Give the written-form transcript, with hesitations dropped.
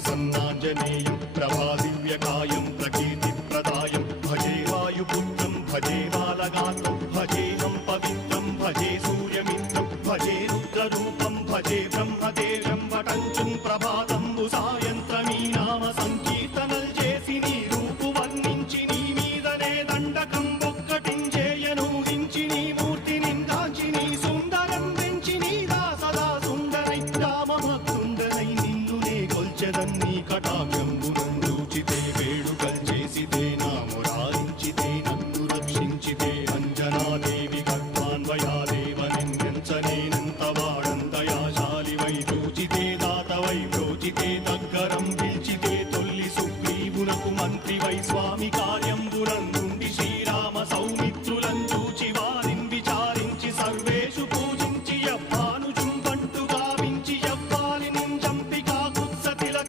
प्रसन्नाञ्जनेयं प्रभादिव्यकायं प्रकीर्तिप्रदायं भजे वायुपुत्रं भजे बालगात्रं भजेऽहं पवित्रं भजे सूर्यमित्रं भजे रुद्ररूपं भजे ब्रह्मदेवं वटञ्चुं ప్రభాతంబు సాయంత్రమీ నామ సంకీర్తనల్ చేసి నీ రూపు వర్ణించి నీ మీదనే దండకం ఒక్కటించేయను హించి నీ మూర్తి నిందాంచి నీ సుందరం పెంచి నీ దాసదా సుందరై రామభక్తుండనై నిన్నునే కొల్చెదన్ని కటాక్షంబునందూచితే వేడుకల్ చేసితే నా మురారించితే నన్ను రక్షించితే అంజనాదేవి గర్భాన్వయాదేవనెంచనేనంత వాడంతయాశాలివై చూచితే దాతవై బ్రోచితే దగ్గరం పిలిచితే తొల్లి సుగ్రీవునకు మంత్రివై స్వామి కార్యంబునం